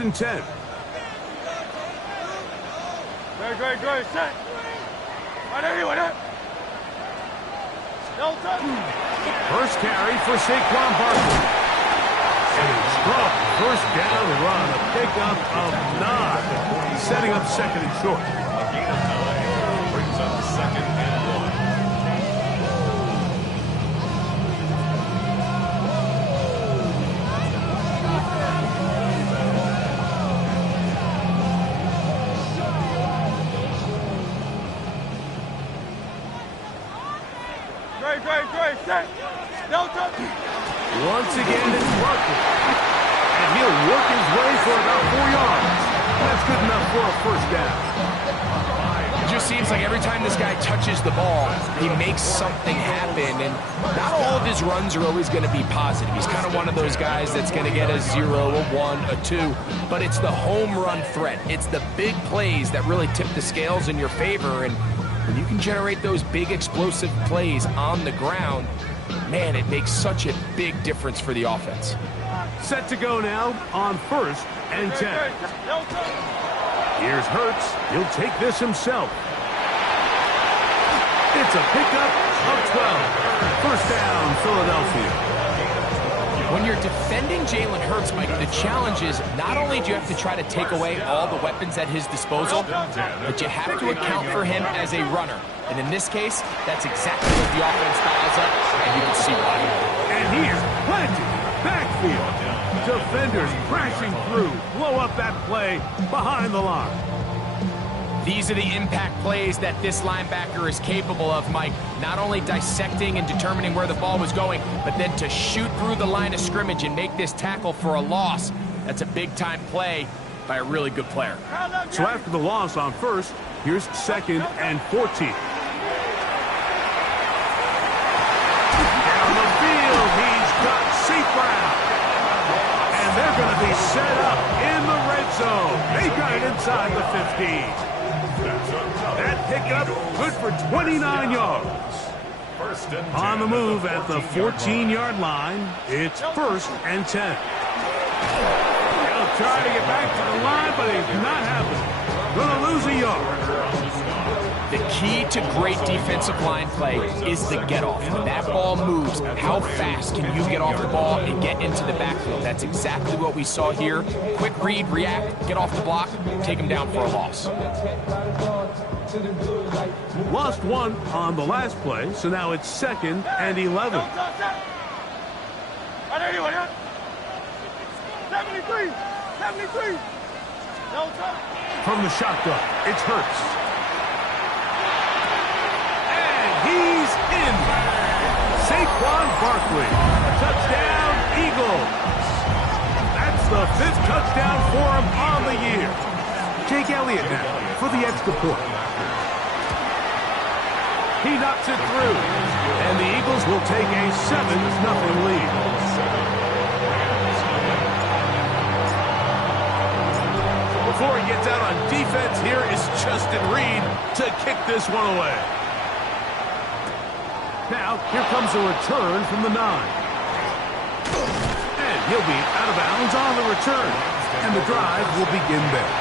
first and 10. Great, set. First carry for Saquon Barkley. A strong first down run, a pickup of 9, setting up second and short. A gain of 9 brings up second and 1. Great, set. Delta. Once again, it's Barkley. And he'll work his way for about 4 yards. That's good enough for a first down. It just seems like every time this guy touches the ball, he makes something happen. And not all of his runs are always going to be positive. He's kind of one of those guys that's going to get a 0, a 1, a 2. But it's the home run threat. It's the big plays that really tip the scales in your favor. And when you can generate those big explosive plays on the ground, man, it makes such a big difference for the offense. Set to go now on first and 10. Here's Hurts. He'll take this himself. It's a pickup of 12. First down, Philadelphia. When you're defending Jalen Hurts, Mike, the challenge is not only do you have to try to take away all the weapons at his disposal, but you have to account for him as a runner. And in this case, that's exactly what the offense dials up, and you can see why. And here's planted. Backfield. Defenders crashing through. Blow up that play behind the line. These are the impact plays that this linebacker is capable of, Mike. Not only dissecting and determining where the ball was going, but then to shoot through the line of scrimmage and make this tackle for a loss. That's a big-time play by a really good player. So after the loss on first, here's second and 14. Down the field, he's got St. Brown. And they're going to be set up in the red zone. They got it inside the 15. That pickup good for 29 yards. On the move at the 14-yard line, it's first and 10. He'll try to get back to the line, but he's not happening. Going to lose a yard. The key to great defensive line play is the get-off. When that ball moves, how fast can you get off the ball and get into the backfield? That's exactly what we saw here. Quick read, react, get off the block, take him down for a loss. Lost one on the last play, so now it's second and 11. 73. From the shotgun, it's Hurts. He's in. Saquon Barkley. Touchdown, Eagles. That's the 5th touchdown for him on the year. Jake Elliott now for the extra point. He knocks it through. And the Eagles will take a 7-0 lead. Before he gets out on defense, here is Justin Reed to kick this one away. Now, here comes a return from the 9. And he'll be out of bounds on the return. And the drive will begin there.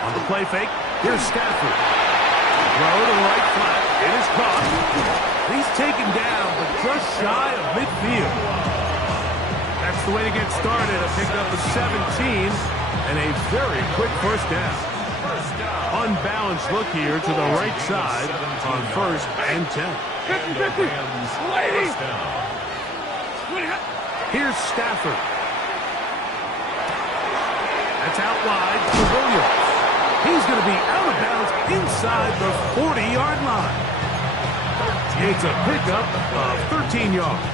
On the play fake, here's Stafford. Throw to the right flat. It is caught. He's taken down, but just shy of midfield. That's the way to get started. A pickup of 17 and a very quick first down. Unbalanced look here to the right side on first and 10. Here's Stafford. That's out wide to Williams. He's going to be out of bounds inside the 40-yard line. It's a pickup of 13 yards.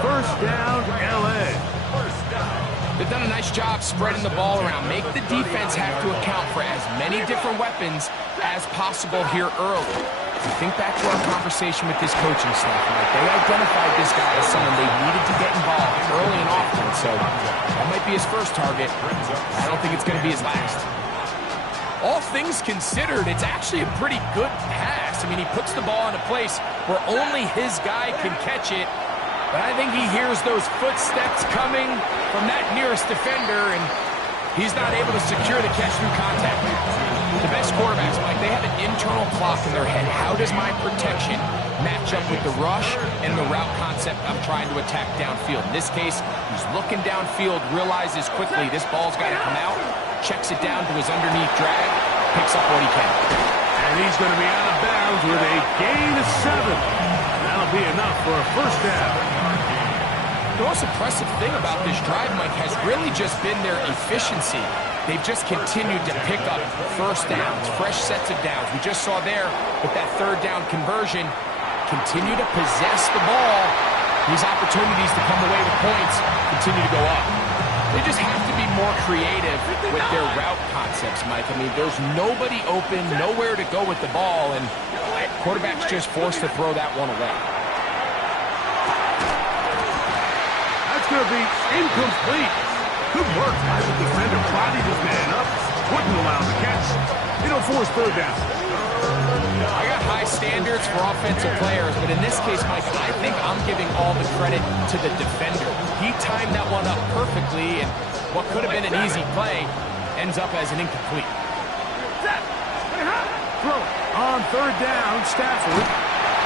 First down, L.A. They've done a nice job spreading the ball around. Make the defense have to account for as many different weapons as possible here early. Think back to our conversation with this coaching staff. They identified this guy as someone they needed to get involved early and often, so that might be his first target. I don't think it's going to be his last. All things considered, it's actually a pretty good pass. I mean, he puts the ball in a place where only his guy can catch it. But I think he hears those footsteps coming from that nearest defender, and he's not able to secure the catch through contact. The best quarterbacks, Mike, they have an internal clock in their head. How does my protection match up with the rush and the route concept I'm trying to attack downfield? In this case, he's looking downfield, realizes quickly this ball's got to come out, checks it down to his underneath drag, picks up what he can. And he's going to be out of bounds with a gain of 7. That'll be enough for a first down. The most impressive thing about this drive, Mike, has really just been their efficiency. They've just continued to pick up first downs, fresh sets of downs. We just saw there with that third down conversion, continue to possess the ball. These opportunities to come away with points continue to go up. They just have to be more creative with their route concepts, Mike. I mean, there's nobody open, nowhere to go with the ball, and quarterback's just forced to throw that one away. That's going to be incomplete. Good work by the defender. Bodied his man up. Wouldn't allow the catch. It'll force third down. I got high standards for offensive players, but in this case, Mike, I think I'm giving all the credit to the defender. He timed that one up perfectly, and what could have been an easy play ends up as an incomplete. Throw on third down, Stafford.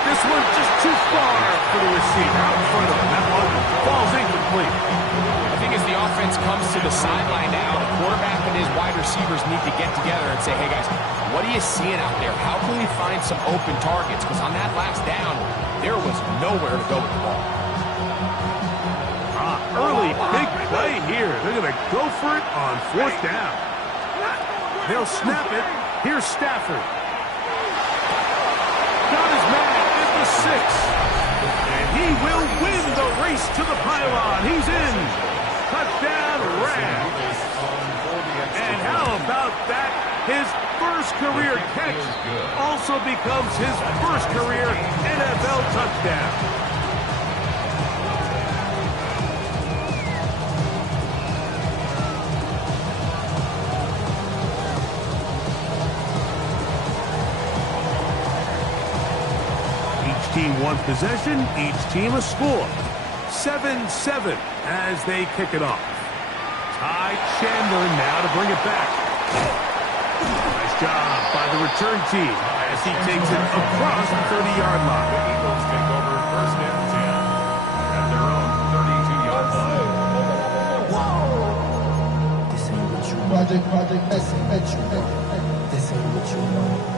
This one just too far for the receiver out in front of him. That one falls incomplete. I think as the offense comes to the sideline now, the quarterback and his wide receivers need to get together and say, hey guys, what are you seeing out there? How can we find some open targets? Because on that last down, there was nowhere to go with the ball. Early big play here. They're going to go for it on fourth down. They'll snap it. Here's Stafford. Got his man at the 6. And he will win the race to the pylon. He's in. Touchdown, Rams. And how about that? His first career catch also becomes his first career NFL touchdown. Team one possession, each team a score. 7-7 as they kick it off. Ty Chandler now to bring it back. Nice job by the return team as he takes it across the 30-yard line. The Eagles take over first and 10 at their own 32-yard line. This ain't what you Project This ain't what you want.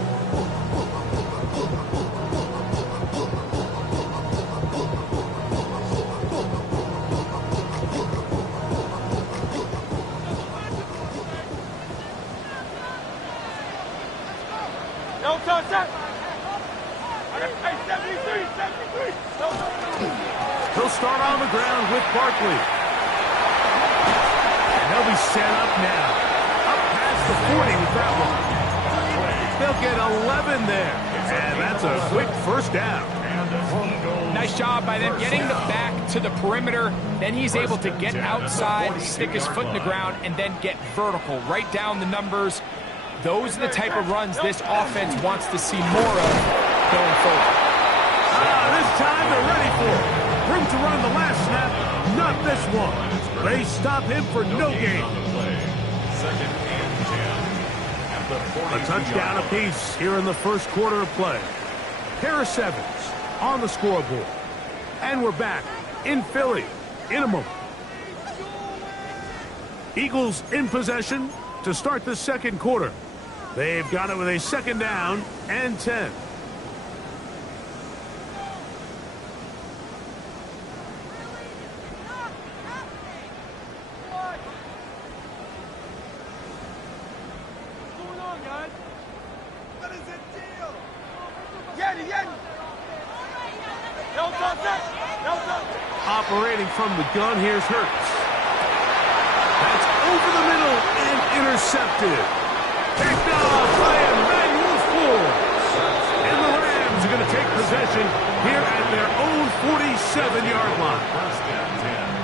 He'll start on the ground with Barkley. And they'll be set up now. Up past the 40 with that one. They'll get 11 there. And that's a quick first down. Nice job by them getting the back to the perimeter. Then he's able to get outside, stick his foot in the ground, and then get vertical. Right down the numbers. Those are the type of runs this offense wants to see more of going forward. This time they're ready for it. Room to run the last snap, not this one. They stop him for no gain. Second and 10 at the 42-yard A touchdown apiece here in the first quarter of play. Harris Evans on the scoreboard. And we're back in Philly in a moment. Eagles in possession to start the second quarter. They've got it with a second down and 10. Operating from the gun, here's Hurts. That's over the middle and intercepted. Picked off by Emmanuel Forbes. And the Rams are going to take possession here at their own 47-yard line.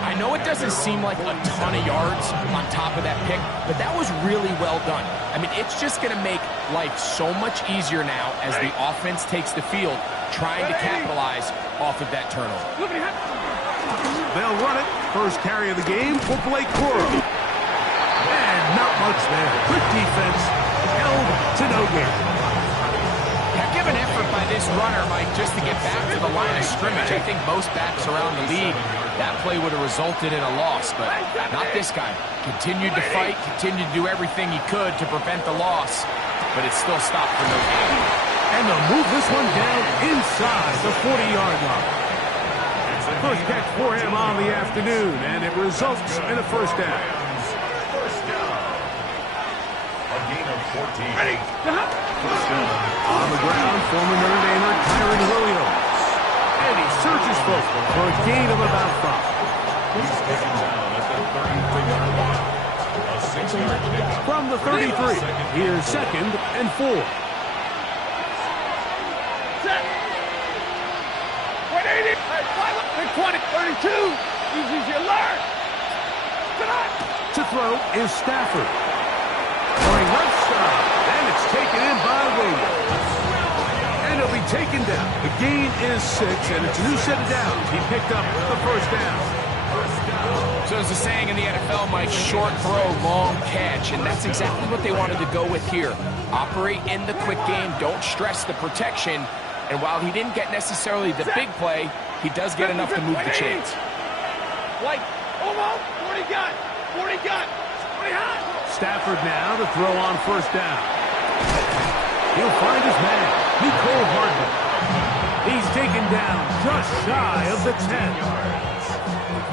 I I know it doesn't seem like a ton of yards on top of that pick, but that was really well done. I mean, it's just going to make life so much easier now as the offense takes the field, trying to capitalize off of that turnover. They'll run it. First carry of the game for Blake Corum. And not much there. Good defense. Held to no gain. Heck of an effort by this runner, Mike, just to get back to the line of scrimmage. I think most backs around the league, that play would have resulted in a loss, but not this guy. Continued to fight, continued to do everything he could to prevent the loss, but it still stopped for no gain. And they'll move this one down inside the 40-yard line. First catch for him on the afternoon, and it results in a first down. A gain of 14. Ready. On the ground, former Notre Damer Kyren Williams. And he searches for a gain of about 5. He's taken down at the 33-yard line. A 6-yard pickup. From the 33, here's 2nd and 4. Set. 180. Hey, 20. 32. Easy as you learn. Come on. To throw is Stafford. Going left side, and it's taken in by Williams. And he'll be taken down. The gain is 6, and it's a new set of downs. He picked up the first down. So as the saying in the NFL, Mike, short throw, long catch, and that's exactly what they wanted to go with here. Operate in the quick game, don't stress the protection, and while he didn't get necessarily the big play, he does get enough to move the chains. Like, almost. 40 gun. 40 gun. 40 hot. Stafford now to throw on first down. He'll find his man, Mecole Hardman. He's taken down just shy of the 10.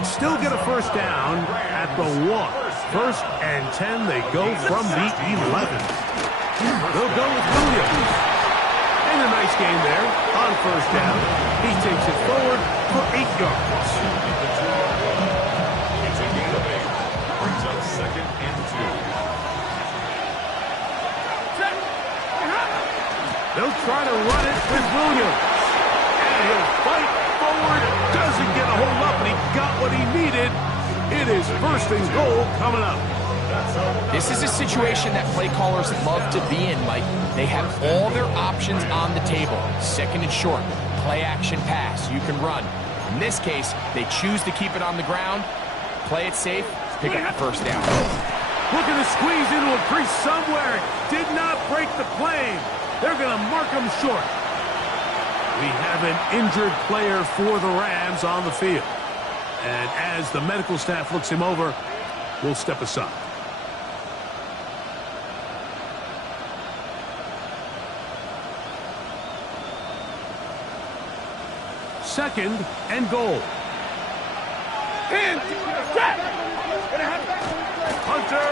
Still get a first down at the 1. 1st and 10, they go from the 11. They'll go with Williams. And a nice game there on first down. He takes it forward for 8 yards. It's a gain of 8. Brings up 2nd and 2. They'll try to run it with Williams. And he'll fight forward. Doesn't get a hold up, and he got what he needed. It is 1st and goal coming up. This is a situation that play callers love to be in, Mike. They have all their options on the table. 2nd and short, play action pass, you can run. In this case, they choose to keep it on the ground, play it safe, pick up the first down. Looking to squeeze into a crease somewhere. Did not break the plane. They're going to mark him short. We have an injured player for the Rams on the field. And as the medical staff looks him over, we'll step aside. Second and goal. Hunter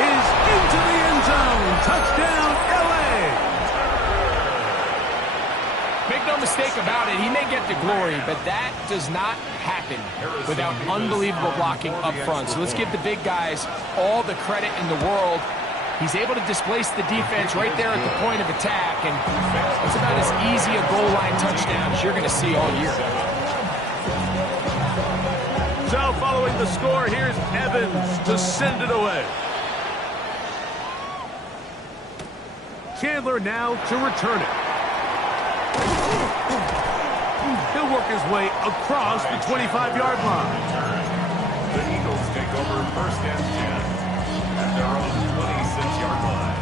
is into the end zone. Touchdown, L.A. Make no mistake about it, he may get the glory, but that does not happen without unbelievable blocking up front. So let's give the big guys all the credit in the world. He's able to displace the defense right there at the point of attack, and it's about as easy a goal line touchdown as you're going to see all year. So following the score, here's Evans to send it away. Chandler now to return it. He'll work his way across the 25-yard line. The Eagles take over 1st and 10 at their own 26-yard line.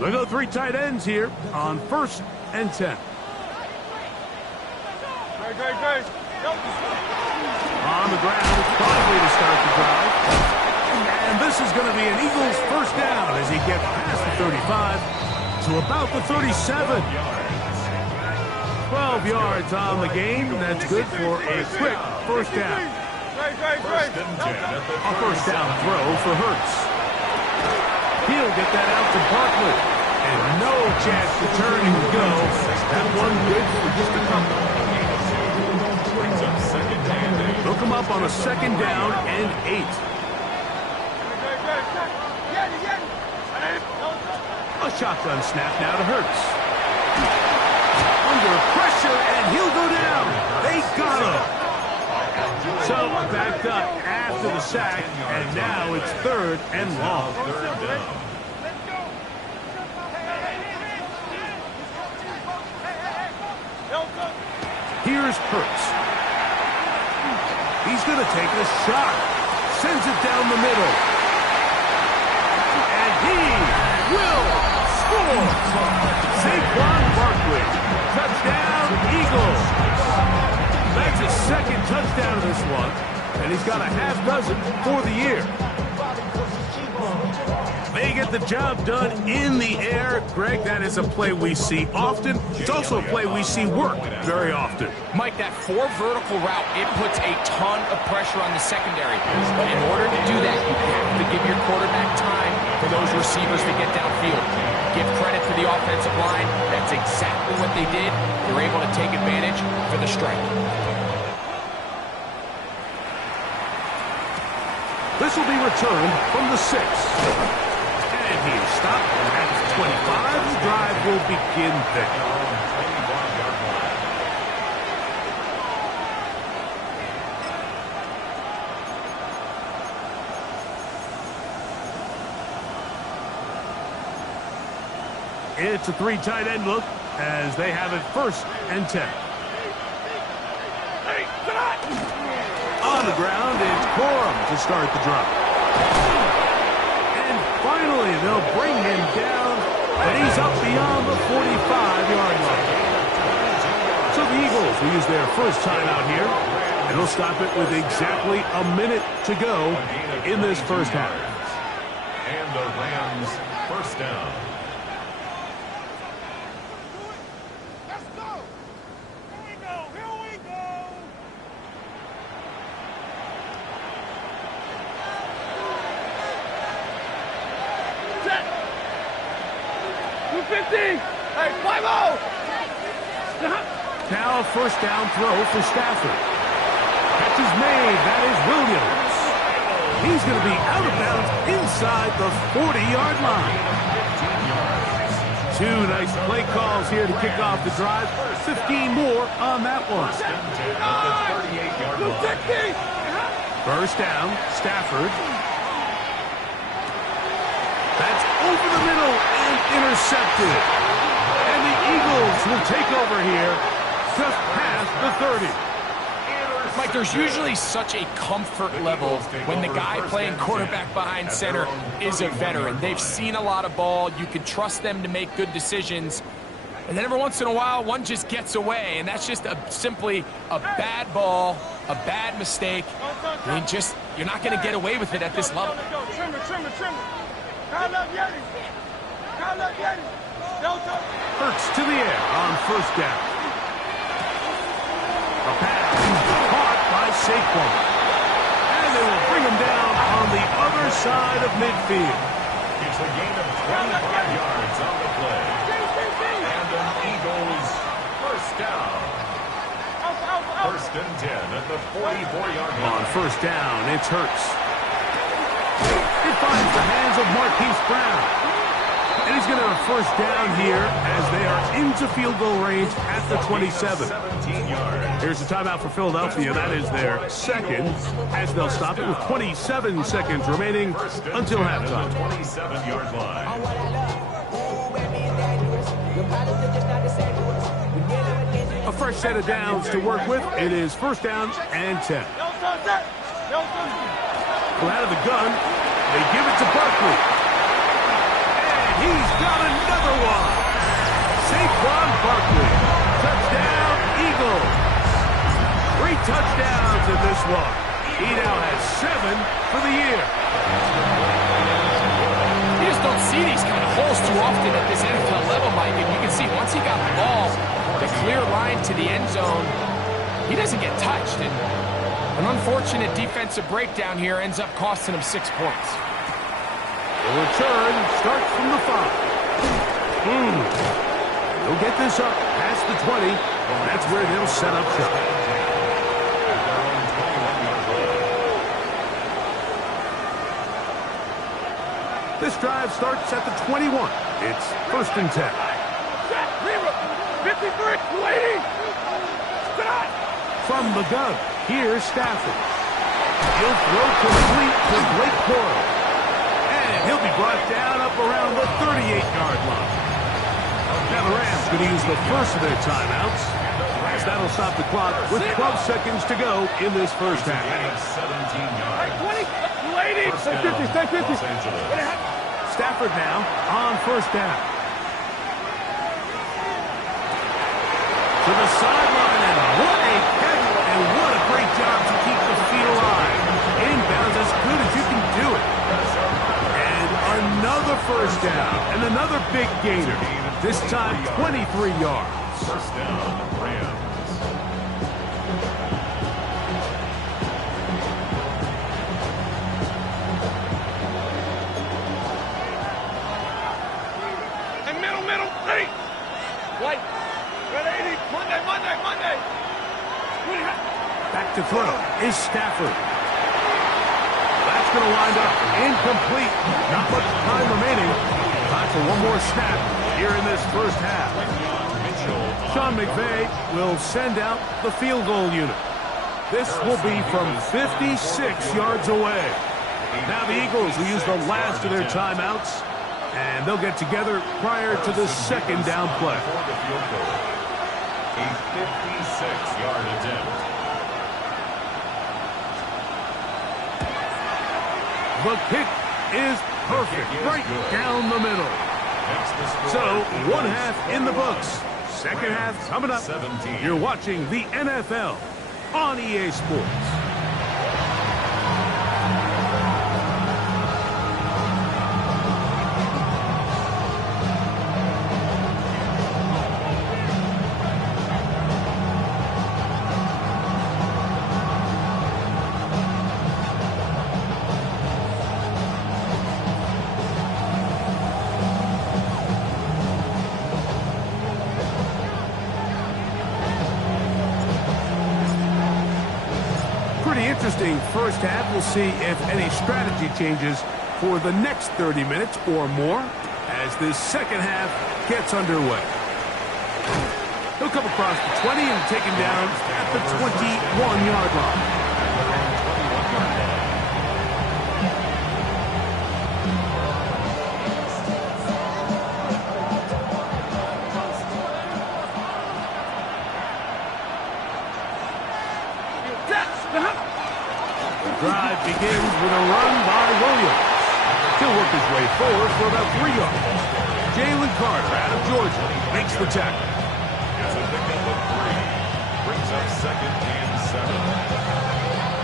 They go 3 tight ends here on 1st and 10. Great. On the ground, Clowney to start the drive. And this is going to be an Eagles first down as he gets past the 35 to about the 37. 12 yards on the game. That's good for a quick first down. Great. A first down throw for Hurts. He'll get that out to Barkley. And no chance to turn and go. That one good for just a couple. Brings up 2nd and 8. They'll come up on a 2nd down and 8. A shotgun snap now to Hurts. Under pressure, and he'll go down. They got him. So backed up after the sack, and now it's 3rd and long. Here's Hurts. He's going to take a shot. Sends it down the middle. And he will score. Saquon Barkley. Touchdown, Eagles. That's his 2nd touchdown of this one. And he's got a half dozen for the year. They get the job done in the air. Greg, that is a play we see often. It's also a play we see work very often. Mike, that 4 vertical route, it puts a ton of pressure on the secondary. In order to do that, you have to give your quarterback time for those receivers to get downfield. Give credit to the offensive line. That's exactly what they did. They're able to take advantage for the strike. This will be returned from the 6. And he is stopped at 25. The drive will begin there. It's a 3 tight end look as they have it 1st and 10. On the ground, it's Corum to start the drive. And finally, they'll bring him down, but he's up beyond the 45-yard line. So the Eagles will use their first timeout here, and they'll stop it with exactly a minute to go in this first half. And the Rams first down. Hey, 5-0! Now a first down throw for Stafford. Catch is made. That is Williams. He's going to be out of bounds inside the 40-yard line. 2 nice play calls here to kick off the drive. 15 more on that one. First down, Stafford. That's over the middle and intercepted. And the Eagles will take over here just past the 30. Mike, there's usually such a comfort level when the guy playing quarterback behind center is a veteran. They've seen a lot of ball. You can trust them to make good decisions. And then every once in a while, one just gets away, and that's just simply a bad ball, a bad mistake. I mean, you're not going to get away with it at this level. Hurts to the air on first down. A pass caught by Saquon. And they will bring him down on the other side of midfield. It's a gain of 25 yards on the play. And an Eagles first down. 1st and 10 at the 44-yard line. On first down, it's Hurts. It finds the hands of Marquise Brown. And he's going to have first down here as they are into field goal range at the 27. Here's the timeout for Philadelphia. That is their 2nd, as they'll stop it with 27 seconds remaining until halftime. 27-yard line. A fresh set of downs to work with. It is first down and 10. Well, out of the gun, they give it to Barkley. He's got another one. Saquon Barkley. Touchdown, Eagles. 3 touchdowns in this one. He now has 7 for the year. You just don't see these kind of holes too often at this NFL level, Mike. And you can see once he got the ball, the clear line to the end zone, he doesn't get touched. And an unfortunate defensive breakdown here ends up costing him 6 points. The return starts from the 5. They'll get this up past the 20. That's where they'll set up shop. This drive starts at the 21. It's 1st and 10. Set, zero, 53, 280. Stop. From the gun, here's Stafford. He'll throw complete to Blake Corum. And he'll be brought down up around the 38-yard line. Now the Rams going to use the first of their timeouts, as that'll stop the clock with 12 seconds to go in this first half. 17 yards. 20, 280. Stay 50, stay 50. Los Angeles. Stafford now on 1st down. To the sideline, and what a catch, and what a great job to keep the feet alive. Inbounds as good as you can do it. And another 1st down, and another big gainer. This time 23 yards. 1st down, Rams. Middle, ready. White. 180. Monday. Back to throw is Stafford. That's going to wind up incomplete. Not much time remaining. Time for one more snap here in this first half. Sean McVay will send out the field goal unit. This will be from 56 yards away. Now the Eagles will use the last of their timeouts, and they'll get together prior to the 2nd down play. A 56-yard attempt. The kick is perfect, right down the middle. So, 1 half in the books. 2nd half coming up. 17. You're watching the NFL on EA Sports. Interesting first half. We'll see if any strategy changes for the next 30 minutes or more as this 2nd half gets underway. He'll come across the 20 and taken down at the 21-yard line. Drive begins with a run by Williams. He'll work his way forward for about 3 yards. Jalen Carter out of Georgia makes the tackle. It's a pickup of 3. Brings up 2nd and 7.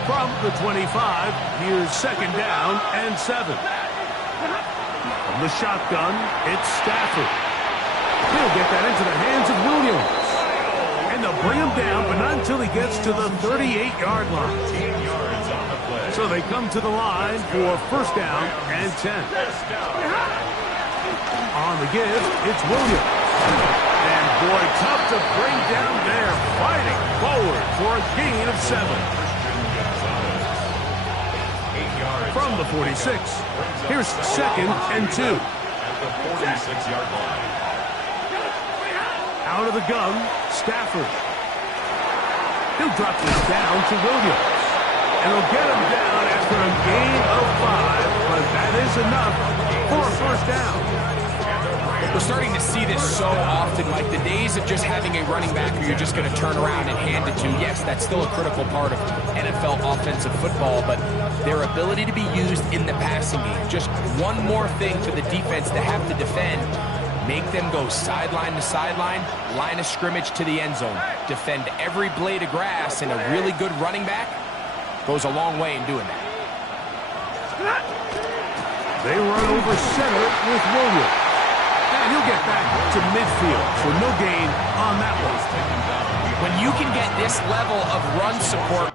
From the 25, here's 2nd down and 7. From the shotgun, it's Stafford. He'll get that into the hands of Williams. And they'll bring him down, but not until he gets to the 38-yard line. 10 yards on the play. So they come to the line for 1st down and 10. On the give, it's Williams. And boy, tough to bring down there. Fighting forward for a gain of 7. From the 46, here's 2nd and 2. At the 46-yard line. Out of the gun, Stafford. He'll drop this down to Williams. And he'll get him down after a gain of 5, but that is enough for a 1st down. We're starting to see this so often, Mike. The days of just having a running back who you're just going to turn around and hand it to, yes, that's still a critical part of NFL offensive football, but their ability to be used in the passing game, just one more thing for the defense to have to defend. Make them go sideline to sideline, line of scrimmage to the end zone. Defend every blade of grass, and a really good running back goes a long way in doing that. They run over center with Williams. And he'll get back to midfield, so no gain on that one. When you can get this level of run support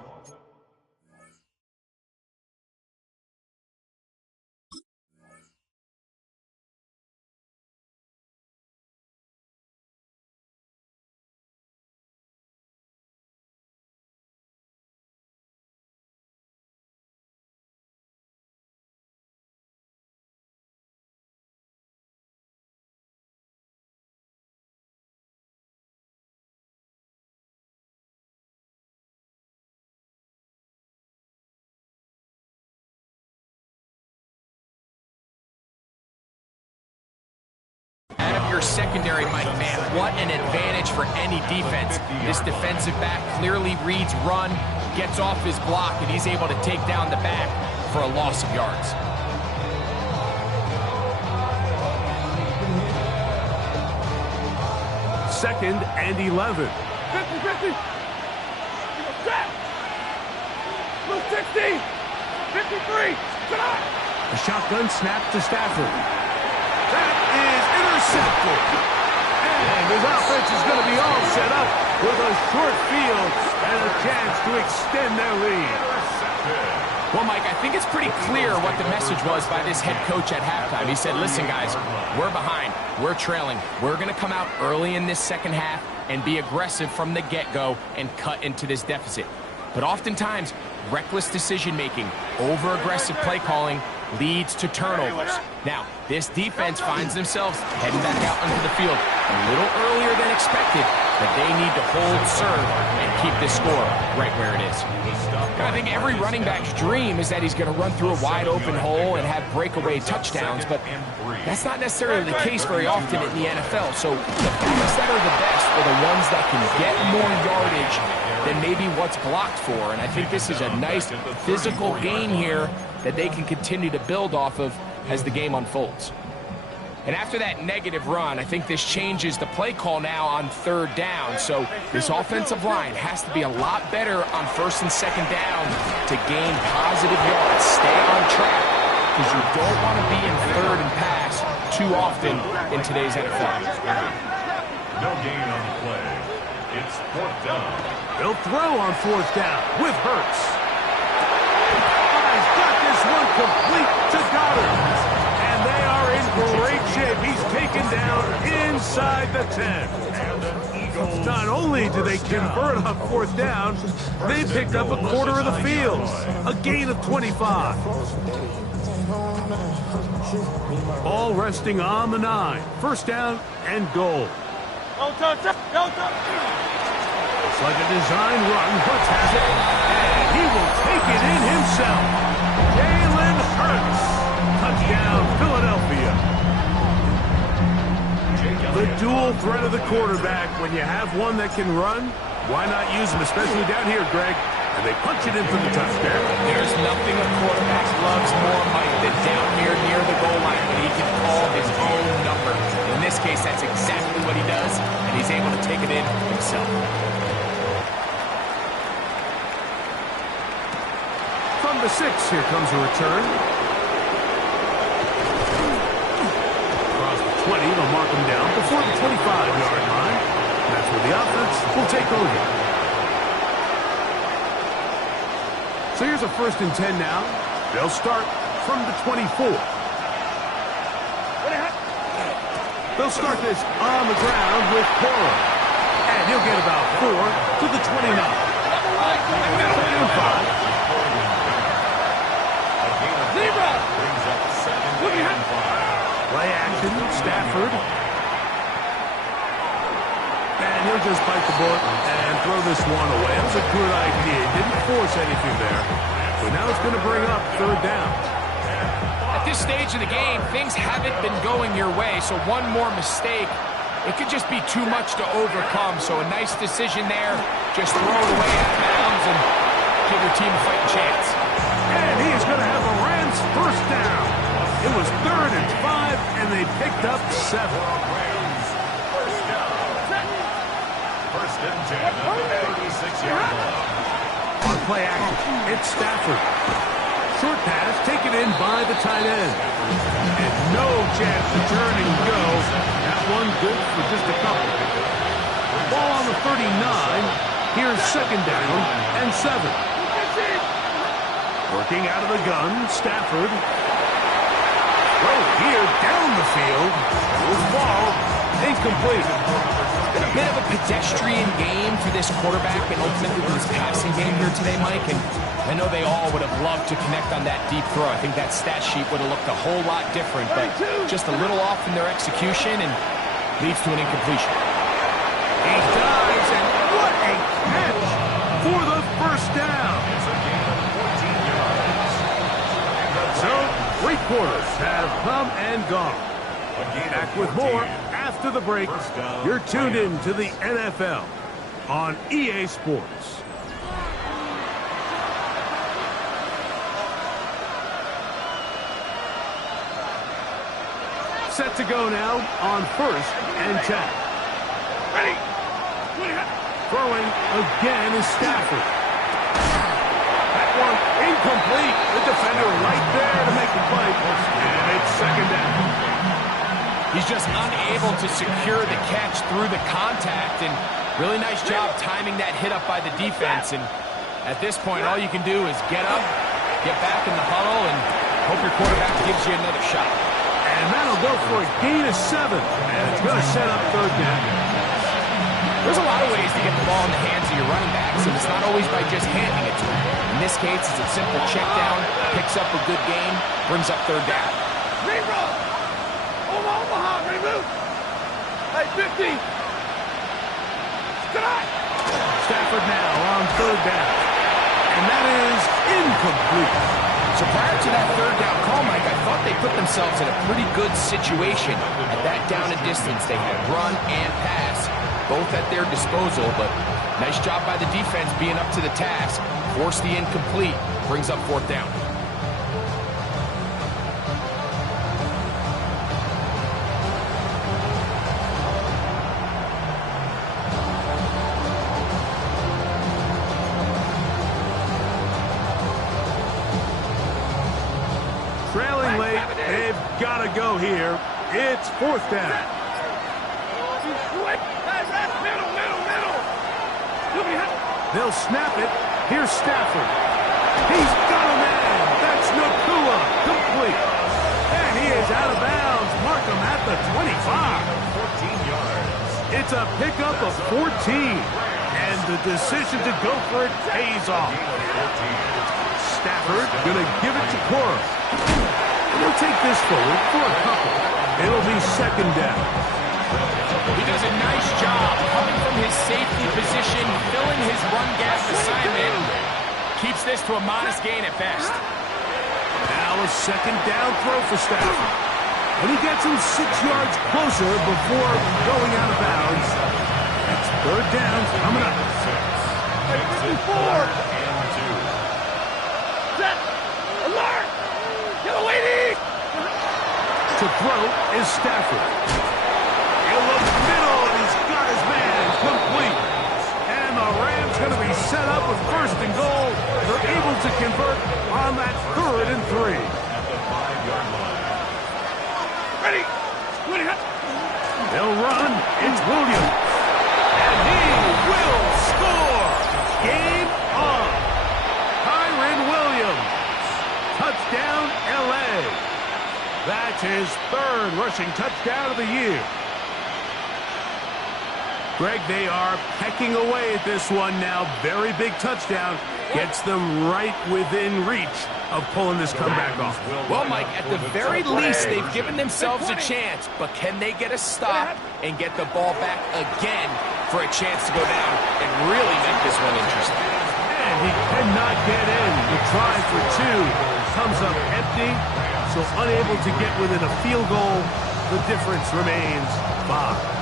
better secondary, Mike, man. What an advantage for any defense. This defensive back clearly reads run, gets off his block, and he's able to take down the back for a loss of yards. Second and 11. 50-50. Set. Blue 60. 53. Sit up. The shotgun snap to Stafford. That is intercepted. And his offense is going to be all set up with a short field and a chance to extend their lead. Well, Mike, I think it's pretty clear what the message was by this head coach at halftime. He said, listen, guys, we're behind. We're trailing. We're going to come out early in this second half and be aggressive from the get-go and cut into this deficit. But oftentimes, reckless decision-making, over-aggressive play calling leads to turnovers. Now, this defense finds themselves heading back out onto the field a little earlier than expected, but they need to hold serve and keep this score right where it is. And I think every running back's dream is that he's going to run through a wide-open hole and have breakaway touchdowns, but that's not necessarily the case very often in the NFL. So the backs that are the best are the ones that can get more yardage than maybe what's blocked for. And I think this is a nice physical gain here that they can continue to build off of as the game unfolds. And after that negative run, I think this changes the play call now on third down. So this offensive line has to be a lot better on first and second down to gain positive yards. Stay on track, because you don't want to be in third and pass too often in today's NFL. No gain on the play. It's fourth down. They'll throw on fourth down with Hurts. He's got this one complete to Goddard. And they are in great shape. He's taken down inside the 10. Not only do they convert on fourth down, they picked up a quarter of the field. A gain of 25. Ball resting on the 9. First down and goal. It's like a design run. Hurts has it, and he will take it in himself. Jalen Hurts. Touchdown, Philadelphia. The dual threat of the quarterback. When you have one that can run, why not use him, especially down here, Greg? And they punch it in for the touchdown. There's nothing a quarterback loves more, Mike, than down here near the goal line when he can call his own number. In this case, that's exactly what he does, and he's able to take it in himself. From the 6, here comes a return. Across the 20, they'll mark him down before the 25-yard line. That's where the offense will take over. So here's a first and 10 now. They'll start from the 24. They'll start this on the ground with Cora. And he'll get about 4 to the 29. 5. Play action, Stafford. And he'll just bite the bullet and throw this one away. That was a good idea. Didn't force anything there. But now it's going to bring up third down. At this stage of the game, things haven't been going your way, so one more mistake, it could just be too much to overcome. So a nice decision there. Just throw it away out of bounds and give your team a fighting chance. And he is going to have a Rams first down. It was 3rd and 5, and they picked up 7. First down. First and 10 on the 36-yard line. On play action, it's Stafford. Short pass taken in by the tight end. And no chance to turn and go. That one good for just a couple. Ball on the 39. Here's second down and 7. Working out of the gun, Stafford. Throw here down the field. Will fall. Incomplete. Been a bit of a pedestrian game for this quarterback and ultimately for this passing game here today, Mike. And I know they all would have loved to connect on that deep throw. I think that stat sheet would have looked a whole lot different, but just a little off in their execution and leads to an incompletion. He dives, and what a catch for the first down. It's a gain of 14 yards. So, 3 quarters have come and gone. Back with more after the break. You're tuned in to the NFL on EA Sports. Set to go now on 1st and 10. Ready. Throwing again is Stafford. That one incomplete. The defender right there to make the play. And it's 2nd down. He's just unable to secure the catch through the contact, and really nice job timing that hit up by the defense. And at this point, all you can do is get up, get back in the huddle, and hope your quarterback gives you another shot. And that'll go for a gain of 7. And it's going to set up 3rd down. There's a lot of ways to get the ball in the hands of your running backs, and it's not always by just handing it to them. In this case, it's a simple check down, picks up a good gain, brings up 3rd down. Reroll. Omaha, remove. Hey, 50. Good eye. Stafford now on 3rd down. And that is incomplete. So prior to that 3rd down call, Mike, I thought they put themselves in a pretty good situation. At that down and distance, they had run and pass, both at their disposal, but nice job by the defense being up to the task. Forced the incomplete, brings up 4th down. Trailing late, they've got to go here. It's 4th down. They'll snap it. Here's Stafford. He's got a man. That's Nakua. Complete. And he is out of bounds. Mark him at the 25. 14 yards. It's a pickup of 14. And the decision to go for it pays off. Stafford going to give it to Cora. And he'll take this forward for a couple. It'll be 2nd down. He does a nice job coming from his safety position, filling his run gap assignment. Keeps this to a modest gain at best. Now a 2nd down throw for Stafford. And he gets him 6 yards closer before going out of bounds. That's 3rd down coming up. 54. Set. Alert. Get away, D. To throw is Stafford. He'll look middle, and he's got his man complete. And the Rams going to be set up with 1st and goal. They're able to convert on that 3rd and 3. At the 5-yard line. Ready. They'll run. It's Williams. And he will score. Game on. Kyren Williams. Touchdown, L.A. That's his 3rd rushing touchdown of the year. Greg, they are pecking away at this one now. Very big touchdown. Gets them right within reach of pulling this comeback off. Well, Mike, at the very least, they've given themselves a chance, but can they get a stop and get the ball back again for a chance to go down and really make this one interesting? And he cannot get in. The try for 2 comes up empty, so unable to get within a field goal. The difference remains 5.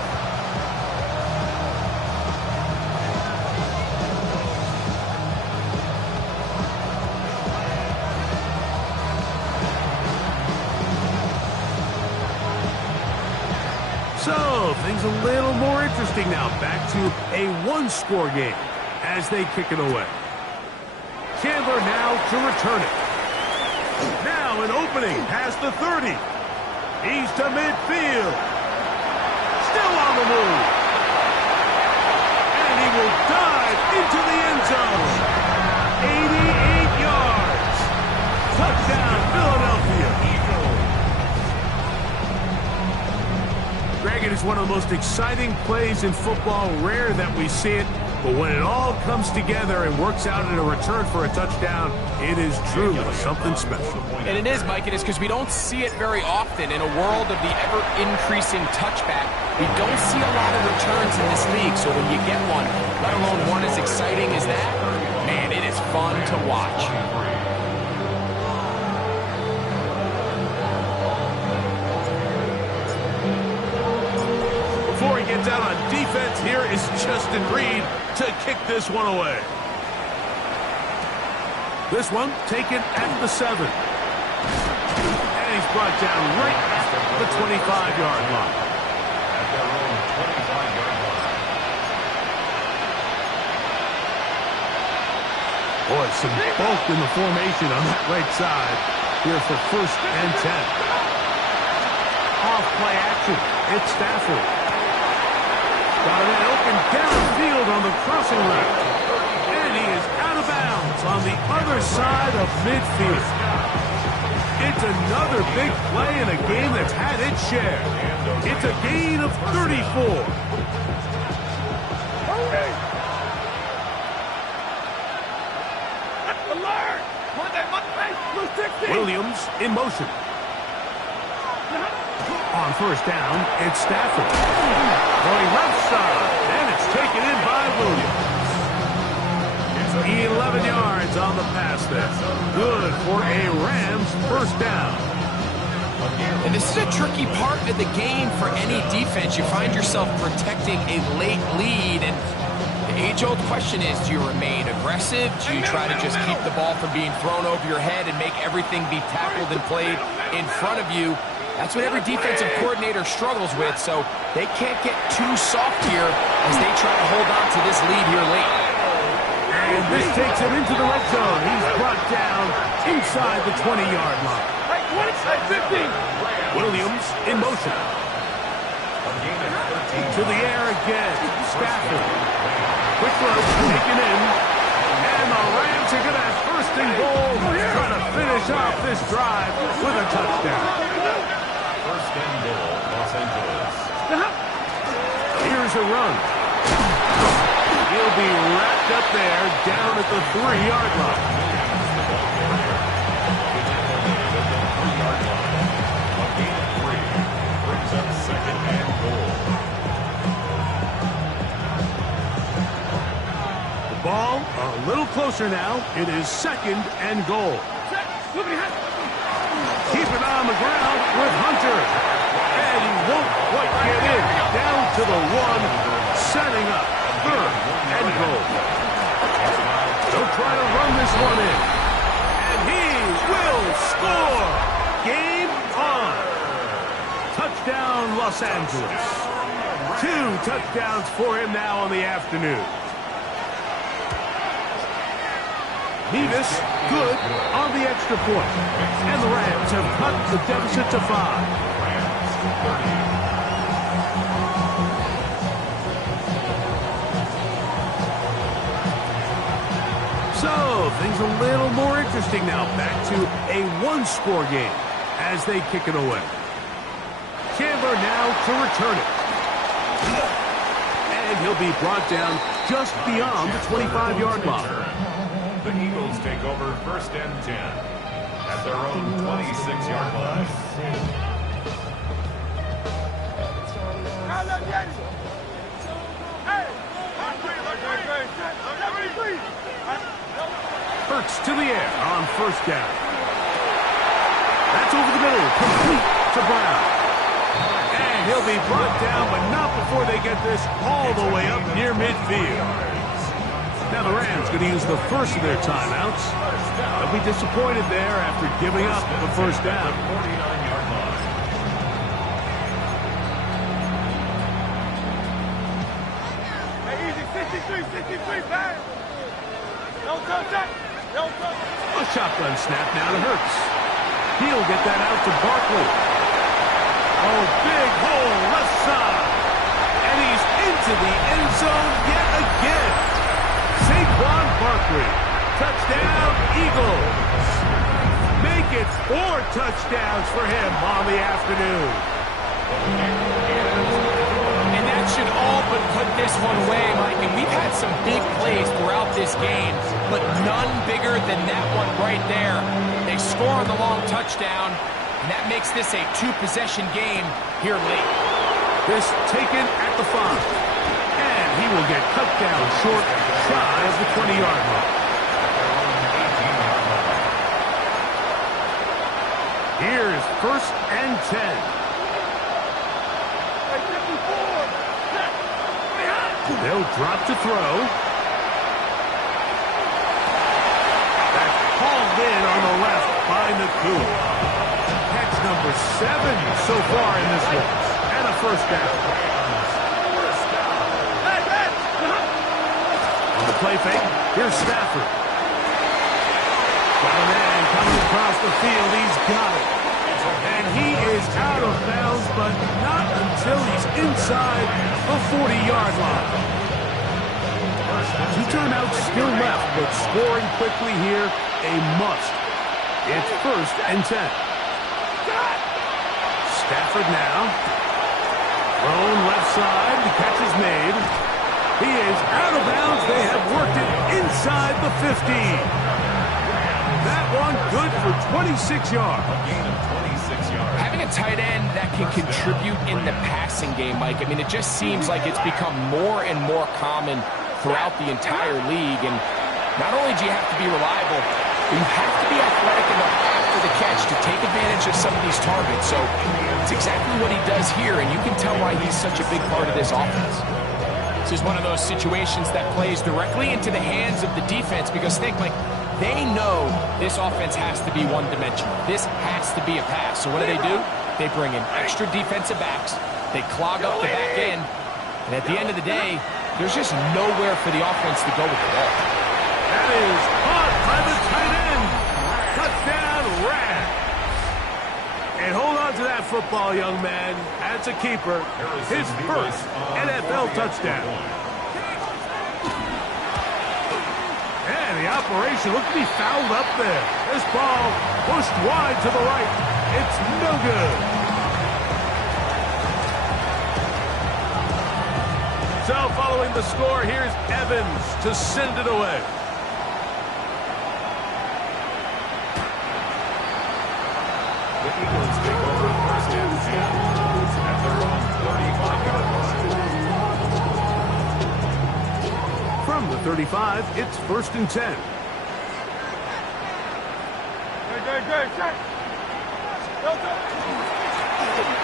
So, things a little more interesting now. Back to a 1-score game as they kick it away. Chandler now to return it. Now an opening past the 30. He's to midfield. Still on the move. And he will dive into the end zone. 88 yards. Touchdown, Philadelphia. Greg, it is one of the most exciting plays in football. Rare that we see it, but when it all comes together and works out in a return for a touchdown, it is truly something special. And it is, Mike. It is because we don't see it very often. In a world of the ever-increasing touchback, we don't see a lot of returns in this league. So when you get one, let alone one as exciting as that, man, it is fun to watch. out on defense here is Justin Reed to kick this one away. This one taken at the 7. And he's brought down right at the 25-yard line. At their own 25-yard line. Boy, some bulk in the formation on that right side here for 1st and 10. Off-play action. It's Stafford. Got it open downfield on the crossing route. And he is out of bounds on the other side of midfield. It's another big play in a game that's had its share. It's a gain of 34. Williams in motion. On 1st down, it's Stafford. Going left side, and it's taken in by Williams. 11 yards on the pass there. Good for a Rams 1st down. And this is a tricky part of the game for any defense. You find yourself protecting a late lead, and the age-old question is, do you remain aggressive? Do you try to just keep the ball from being thrown over your head and make everything be tackled and played in front of you? That's what every defensive coordinator struggles with, so they can't get too soft here as they try to hold on to this lead here late. And this takes him into the red zone. He's brought down inside the 20-yard line. 15. Williams in motion. To the air again. Stafford. Quick throw taken in. And the Rams are going to have 1st and goal. Trying to finish off this drive with a touchdown. 1st and goal, Los Angeles. Here's a run. He'll be wrapped up there down at the 3-yard line. Brings up 2nd and goal. The ball a little closer now. It is 2nd and goal. Keep it on the ground with Hunter. And he won't quite get in. Down to the 1, setting up 3rd and goal. They'll try to run this one in. And he will score. Game on. Touchdown, Los Angeles. 2 touchdowns for him now on the afternoon. Nevis, good on the extra point. And the Rams have cut the deficit to 5. So, things a little more interesting now. Back to a 1-score game as they kick it away. Chandler now to return it. And he'll be brought down just beyond the 25-yard line. The Eagles take over 1st and 10 at their own 26-yard line. Hurts to the air on 1st down. That's over the middle, complete to Brown. And he'll be brought down, but not before they get this all the way up near midfield. Now the Rams going to use the first of their timeouts. They'll be disappointed there after giving up the 1st down. 49-yard line. Hey, easy, 63, back. Don't touch that. Don't touch. A shotgun snap now to Hurts. He'll get that out to Barkley. Oh, big hole left side. And he's into the end zone yet again. Saquon Barkley. Touchdown, Eagles. Make it 4 touchdowns for him on the afternoon. And that should all but put this one away, Mike. And we've had some big plays throughout this game, but none bigger than that one right there. They score on the long touchdown, and that makes this a 2-possession game here late. This taken at the 5. And he will get cut down short, shy of the 20-yard line. Here's 1st and 10. They'll drop to throw. That's hauled in on the left by Nacua. Catch number 7 so far in this one. And a first down. On the play fake, here's Stafford. Got a man coming across the field. He's got it. And he is out of bounds, but not until he's inside the 40-yard line. 2 timeouts still left, but scoring quickly here, a must. It's 1st and 10. Stafford now. Thrown left side. The catch is made. He is out of bounds. They have worked it inside the 15. That one good for 26 yards. A gain of 26 yards. Having a tight end that can contribute in the passing game, Mike, I mean, it just seems like it's become more and more common throughout the entire league. And not only do you have to be reliable, but you have to be athletic enough after the catch to take advantage of some of these targets. So it's exactly what he does here, and you can tell why he's such a big part of this offense. This is one of those situations that plays directly into the hands of the defense because think, like, they know this offense has to be one-dimensional. This has to be a pass. So what do? They bring in extra defensive backs. They clog up the back end. And at the end of the day, there's just nowhere for the offense to go with the ball. That is caught by the tight end. Touchdown, Rams. And hold on to that football, young man. That's a keeper. His first NFL touchdown. And the operation looked to be fouled up there. This ball pushed wide to the right. It's no good. So following the score, here's Evans to send it away. The Eagles take over 1st and 10 at their own 35-yard line. From the 35, it's 1st and 10.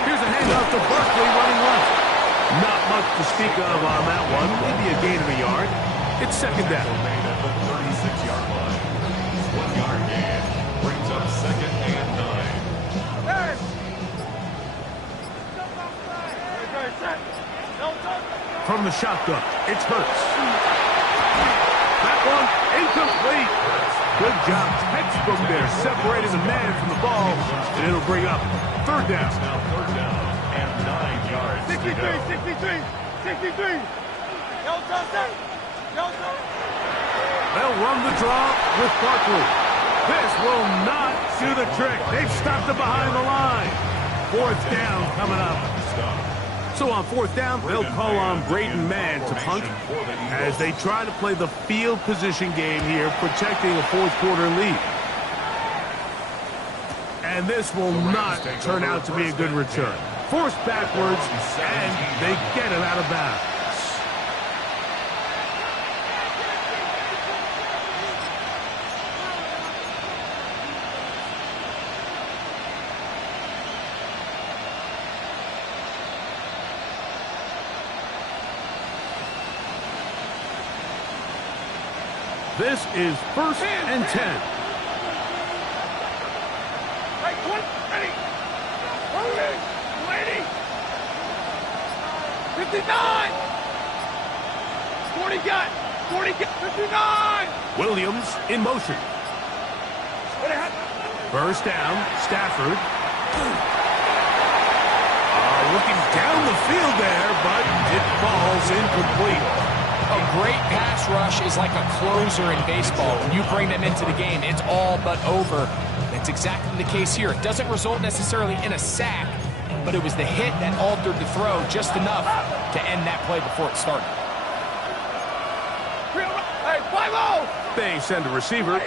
Here's a handoff to Barkley running left. Not much to speak of on that one. Maybe a gain of a yard. It's 2nd down. Made at the 36-yard line. 1-yard gain brings up 2nd and 9. From the shotgun, it's Hurts. That one incomplete. Good job. Textbook there, separating the man from the ball, and it'll bring up 3rd down. Now 3rd down and 9 yards. 63. They'll run the draw with Barkley. This will not do the trick. They've stopped it behind the line. 4th down coming up. So on 4th down, they'll call on Braden Mann to punt as they try to play the field position game here, protecting a 4th quarter lead. And this will not turn out to be a good return. Forced backwards, and they get it out of bounds. This is 1st and 10. Right, 20, ready. 59. 40 got. 59. Williams in motion. First down, Stafford. Looking down the field there, but it falls incomplete. A great pass rush is like a closer in baseball. When you bring them into the game, it's all but over. That's exactly the case here. It doesn't result necessarily in a sack, but it was the hit that altered the throw just enough to end that play before it started. Hey, 5-0. They send a receiver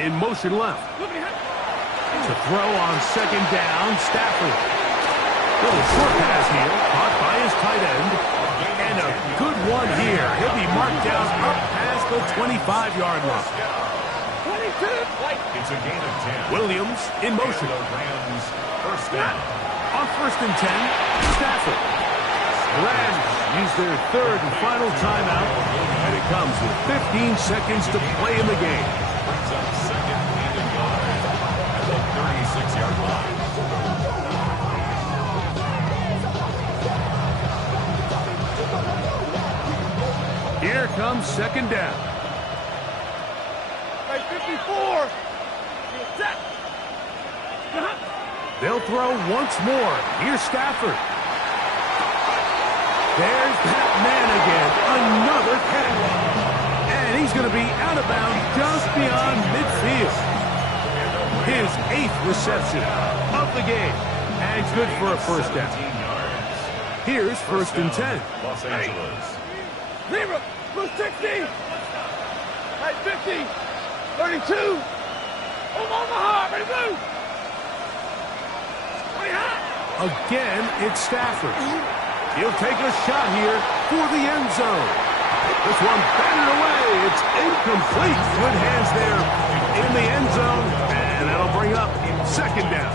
in motion left. To throw on 2nd down, Stafford. Little short pass here, caught by his tight end. And a good one here. He'll be marked down up past the 25-yard line. 22. It's a gain of 10. Williams in motion. The Rams 1st down. On 1st and 10, Stafford. Rams use their third and final timeout, and it comes with 15 seconds to play in the game. Brings up second and a yard at the 36-yard line. Here comes second down. Hey, 54. Set. They'll throw once more. Here's Stafford. There's that man again. Another catch. And he's going to be out of bounds just beyond midfield. His 8th reception of the game. And it's good for a first down. Here's first and 10. Los Angeles. Zebra, plus 60. Hey, 50. 32. Omaha, ready to move. Again, it's Stafford. He'll take a shot here for the end zone. This one batted away. It's incomplete. Good hands there in the end zone. And that'll bring up second down.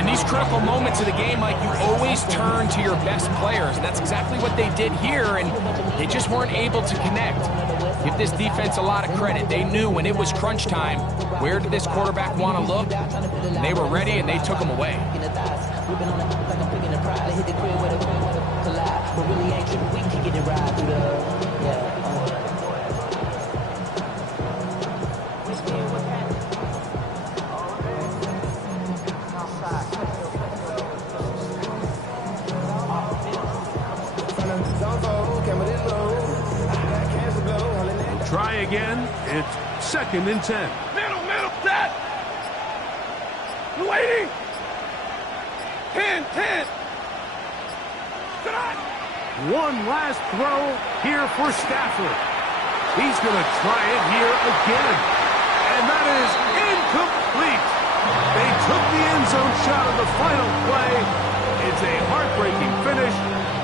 In these critical moments of the game, Mike, you always turn to your best players, and that's exactly what they did here, and they just weren't able to connect. Give this defense a lot of credit. They knew when it was crunch time, where did this quarterback want to look? And they were ready, and they took him away. Try again. It's second and 10. Middle, set. Waiting. 10. One last throw here for Stafford. He's going to try it here again. And that is incomplete. They took the end zone shot on the final play. It's a heartbreaking finish.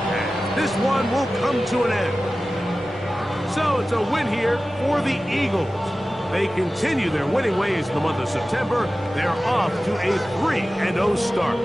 And this one will come to an end. So it's a win here for the Eagles. They continue their winning ways in the month of September. They're off to a 3-0 start.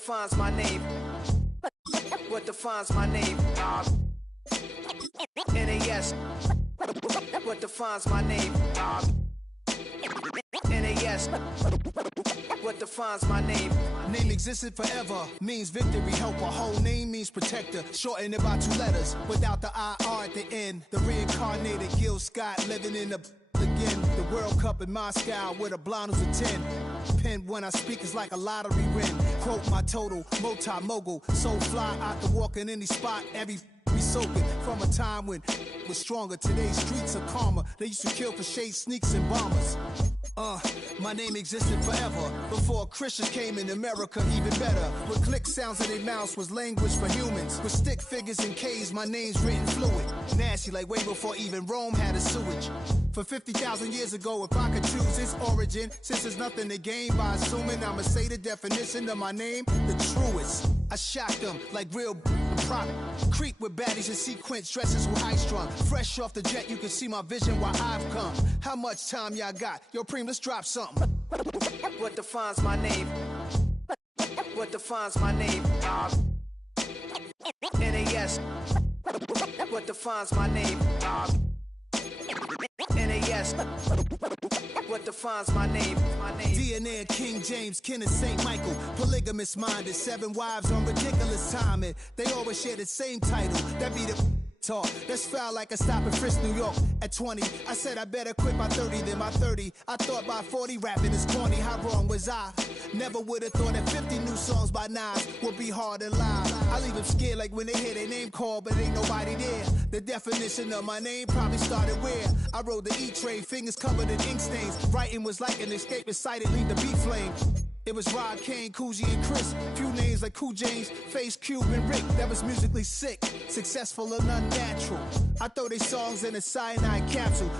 defines my name? What defines my name? NAS. What defines my name? NAS. What defines my name? Name existed forever, means victory, helper. Whole name means protector, shortened it by 2 letters, without the IR at the end. The reincarnated Gil Scott living in the again. The World Cup in Moscow with a blonde who's a 10. Pen when I speak is like a lottery win. Quote my total, multi-mogul, so fly I can walk in any spot, every be soaking from a time when it was stronger. Today's streets are calmer. They used to kill for shade sneaks and bombers. My name existed forever before Christians came in America, even better. With click sounds in their mouths was language for humans. With stick figures and K's, my name's written fluid. Nasty like way before even Rome had a sewage. For 50,000 years ago, if I could choose its origin, since there's nothing to gain by assuming, I'ma say the definition of my name, the truest. I shock them like real product. Creep with baddies in sequence, dresses with high strung. Fresh off the jet, you can see my vision while I've come. How much time y'all got? Yo, Preem, let's drop something. What defines my name? What defines my name? NAS. What defines my name? NAS. What defines my name? DNA of King James, kin of St. Michael. Polygamous minded, 7 wives on ridiculous timing. They always share the same title. That be the talk. That's foul like a stop in Frisk, New York. At 20, I said I better quit by 30 than by 30. I thought by 40 rapping is corny. How wrong was I? Never would have thought that 50 new songs by Nas would be hard and live. I leave them scared like when they hear their name called, but ain't nobody there. The definition of my name probably started where I rode the E-train, fingers covered in ink stains. Writing was like an escape inside it, leave the beat flame. It was Rod Kane, Coogee, and Chris. Few names like Cool James, Face, Cube, and Rick. That was musically sick, successful and unnatural. I throw their songs in a cyanide capsule.